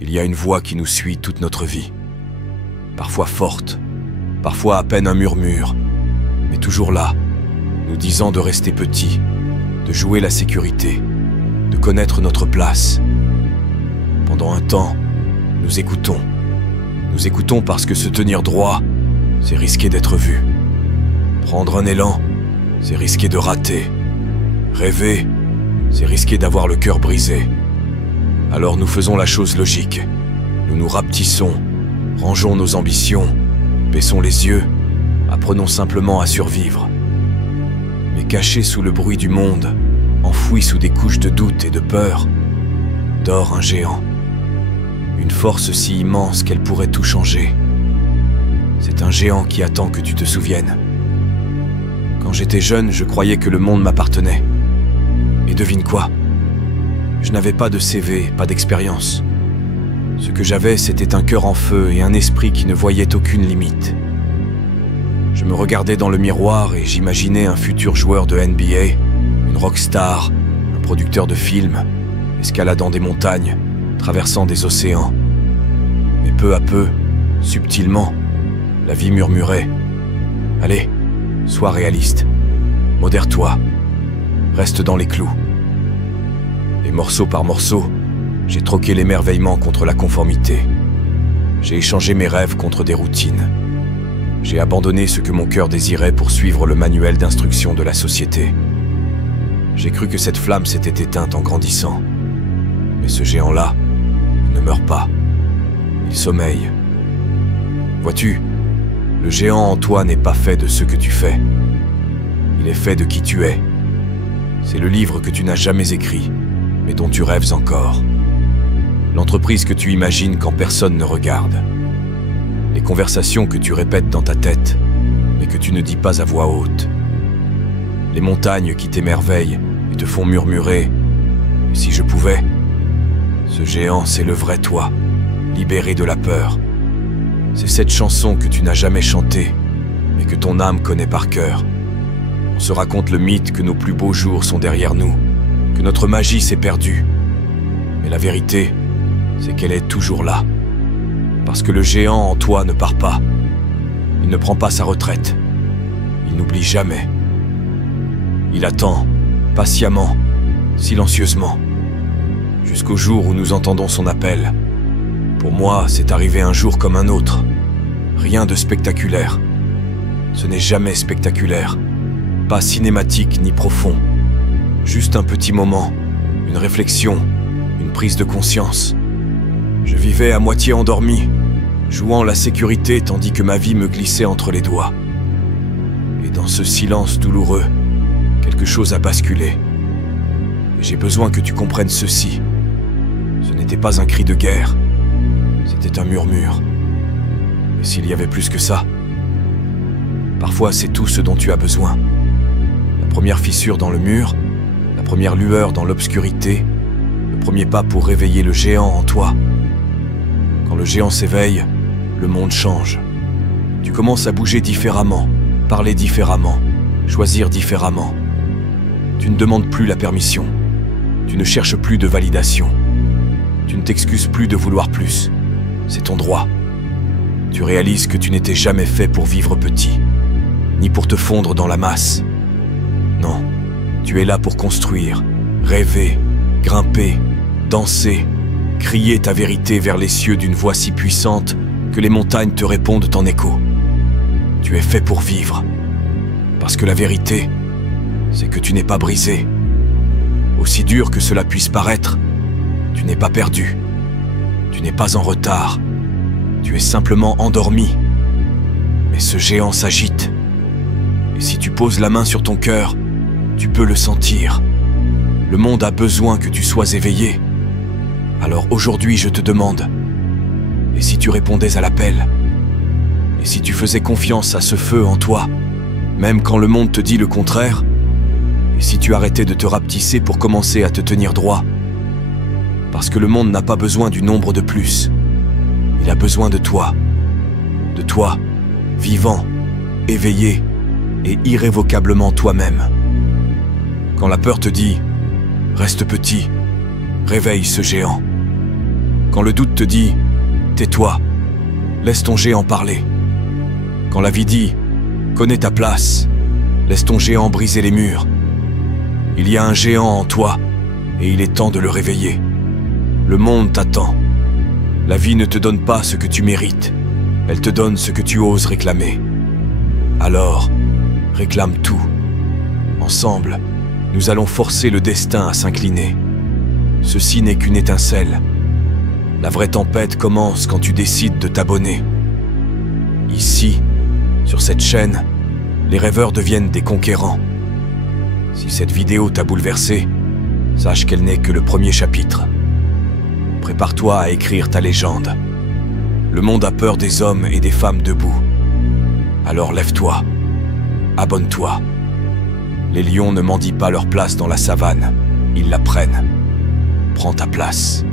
Il y a une voix qui nous suit toute notre vie. Parfois forte, parfois à peine un murmure, mais toujours là, nous disant de rester petits, de jouer la sécurité, de connaître notre place. Pendant un temps, nous écoutons. Nous écoutons parce que se tenir droit, c'est risquer d'être vu. Prendre un élan, c'est risquer de rater. Rêver, c'est risquer d'avoir le cœur brisé. Alors nous faisons la chose logique. Nous nous rapetissons, rangeons nos ambitions, baissons les yeux, apprenons simplement à survivre. Mais caché sous le bruit du monde, enfoui sous des couches de doute et de peur, dort un géant. Une force si immense qu'elle pourrait tout changer. C'est un géant qui attend que tu te souviennes. Quand j'étais jeune, je croyais que le monde m'appartenait. Et devine quoi? Je n'avais pas de CV, pas d'expérience. Ce que j'avais, c'était un cœur en feu et un esprit qui ne voyait aucune limite. Je me regardais dans le miroir et j'imaginais un futur joueur de NBA, une rockstar, un producteur de films, escaladant des montagnes, traversant des océans. Mais peu à peu, subtilement, la vie murmurait « Allez, sois réaliste, modère-toi, reste dans les clous. » Et morceau par morceau, j'ai troqué l'émerveillement contre la conformité. J'ai échangé mes rêves contre des routines. J'ai abandonné ce que mon cœur désirait pour suivre le manuel d'instruction de la société. J'ai cru que cette flamme s'était éteinte en grandissant. Mais ce géant-là, il ne meurt pas. Il sommeille. Vois-tu, le géant en toi n'est pas fait de ce que tu fais. Il est fait de qui tu es. C'est le livre que tu n'as jamais écrit, mais dont tu rêves encore. L'entreprise que tu imagines quand personne ne regarde. Les conversations que tu répètes dans ta tête, mais que tu ne dis pas à voix haute. Les montagnes qui t'émerveillent et te font murmurer « Et si je pouvais ?» Ce géant, c'est le vrai toi, libéré de la peur. C'est cette chanson que tu n'as jamais chantée, mais que ton âme connaît par cœur. On se raconte le mythe que nos plus beaux jours sont derrière nous, que notre magie s'est perdue. Mais la vérité, c'est qu'elle est toujours là. Parce que le géant en toi ne part pas. Il ne prend pas sa retraite. Il n'oublie jamais. Il attend, patiemment, silencieusement, jusqu'au jour où nous entendons son appel. Pour moi, c'est arrivé un jour comme un autre. Rien de spectaculaire. Ce n'est jamais spectaculaire. Pas cinématique ni profond. Juste un petit moment, une réflexion, une prise de conscience. Je vivais à moitié endormi, jouant la sécurité tandis que ma vie me glissait entre les doigts. Et dans ce silence douloureux, quelque chose a basculé. Et j'ai besoin que tu comprennes ceci. Ce n'était pas un cri de guerre, c'était un murmure. Et s'il y avait plus que ça? Parfois c'est tout ce dont tu as besoin. La première fissure dans le mur, la première lueur dans l'obscurité, le premier pas pour réveiller le géant en toi. Quand le géant s'éveille, le monde change. Tu commences à bouger différemment, parler différemment, choisir différemment. Tu ne demandes plus la permission. Tu ne cherches plus de validation. Tu ne t'excuses plus de vouloir plus. C'est ton droit. Tu réalises que tu n'étais jamais fait pour vivre petit, ni pour te fondre dans la masse. Non, tu es là pour construire, rêver, grimper, danser, crier ta vérité vers les cieux d'une voix si puissante que les montagnes te répondent en écho. Tu es fait pour vivre. Parce que la vérité, c'est que tu n'es pas brisé. Aussi dur que cela puisse paraître, tu n'es pas perdu. Tu n'es pas en retard. Tu es simplement endormi. Mais ce géant s'agite. Et si tu poses la main sur ton cœur, tu peux le sentir. Le monde a besoin que tu sois éveillé. Alors aujourd'hui, je te demande, et si tu répondais à l'appel? Et si tu faisais confiance à ce feu en toi, même quand le monde te dit le contraire? Et si tu arrêtais de te rapetisser pour commencer à te tenir droit? Parce que le monde n'a pas besoin du nombre de plus. Il a besoin de toi, vivant, éveillé et irrévocablement toi-même. Quand la peur te dit « Reste petit », réveille ce géant. Quand le doute te dit « tais-toi », laisse ton géant parler. Quand la vie dit « connais ta place », laisse ton géant briser les murs. Il y a un géant en toi, et il est temps de le réveiller. Le monde t'attend. La vie ne te donne pas ce que tu mérites, elle te donne ce que tu oses réclamer. Alors, réclame tout. Ensemble, nous allons forcer le destin à s'incliner. Ceci n'est qu'une étincelle. La vraie tempête commence quand tu décides de t'abonner. Ici, sur cette chaîne, les rêveurs deviennent des conquérants. Si cette vidéo t'a bouleversé, sache qu'elle n'est que le premier chapitre. Prépare-toi à écrire ta légende. Le monde a peur des hommes et des femmes debout. Alors lève-toi, abonne-toi. Les lions ne mendient pas leur place dans la savane, ils la prennent. Prends ta place.